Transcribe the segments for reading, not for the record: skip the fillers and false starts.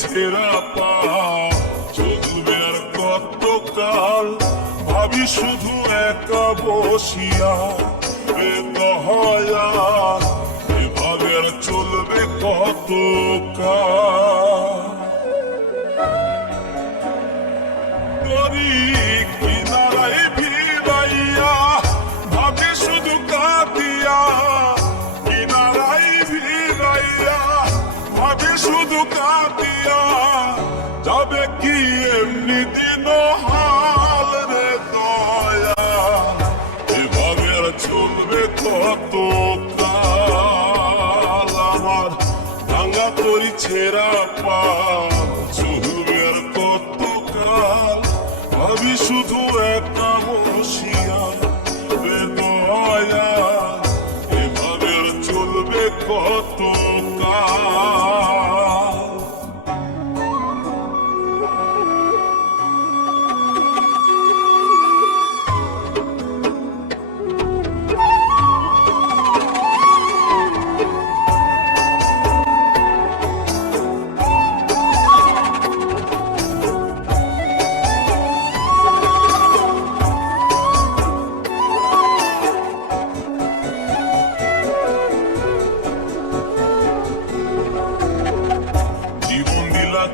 ছেঁড়া পা চলবে আর কতকাল, ভাবি শুধু একা বসিয়া এ দহয়া, এভাবে আর চলবে কতকাল। কিনারায় ভিড়াইয়া ভাবি শুধু কাঁদিয়া, কিনারায় ভিড়াইয়া ভাবি শুধু কাঁদিয়া, যাবে কি এমনি দিন হাল রে দয়া, এভাবে আর চলবে কতকাল। আমার ভাঙা তরি ছেঁড়া পা চলবে আর কতকাল, ভাবি শুধু একা বসিয়া রে দয়া, এভাবে আর চলবে কতকাল।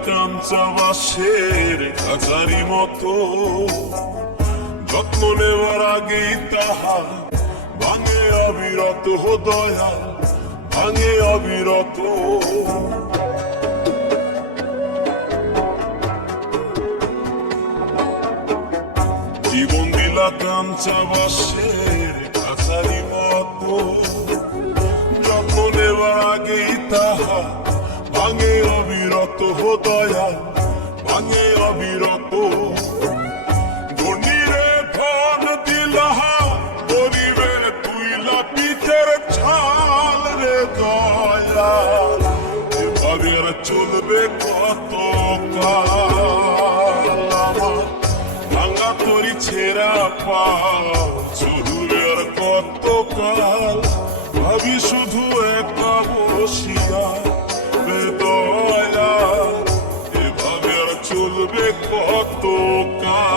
কাঞ্চা বাঁশের খাঁচারি মতো, যত্ন নেওয়ার আগেই তাহা ভাঙে অবিরত দয়া, ভাঙে অবিরত। জীবন দিলা কাঞ্চা বাঁশের খাঁচারি মতো, যত্ন নেওয়ার আগেই তাহা ভাঙে অবিরত দয়া, ভাঙে অবিরত। গণিরে ফোন দিলা গরিবের তুইলা পিঠের ছাল রে দয়া, এভাবে আর চলবে কতকাল। আমার ভাঙা তরি ছেঁড়া পা চলবে আর কতকাল, ভাবি শুধু একা বসিয়া দয়া, এভাবে আর চলবে কতকাল।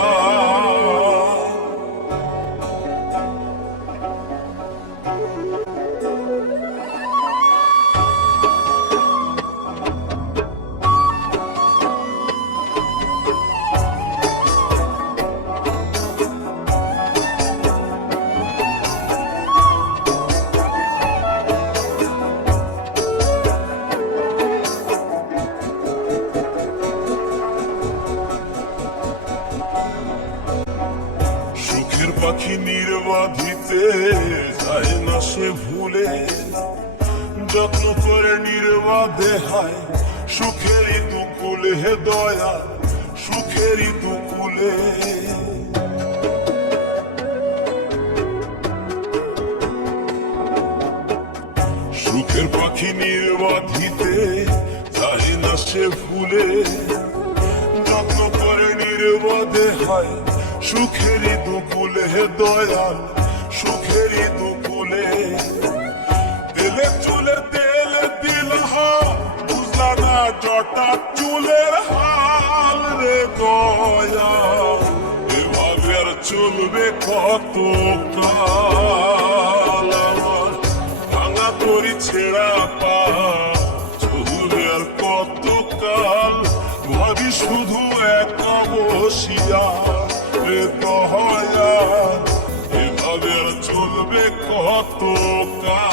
পাখি নির্বাধিতে যায় না সে ভুলে, যত্ন করে নির্বাধে হয় সুখেরই দুকুলে হে দয়া, সুখেরই দুকুলে। সুখের পাখি নির্বাধিতে যায় না সে ভুলে, যত্ন করে নির্বাধে হয় সুখেরই দুকুলে হে দয়াল, সুখেরই দুকুলে। তেলে চুলে তেল দিলহা বুঝলা না জটা চুলের হাল রে দয়া, এভাবে আর চলবে কতকাল। আমার ভাঙা তরি ছেঁড়া পা চলবে আর কতকাল, ভাবি শুধু একা বসিয়া রে দয়া, এভাবে আর চলবে কতকাল।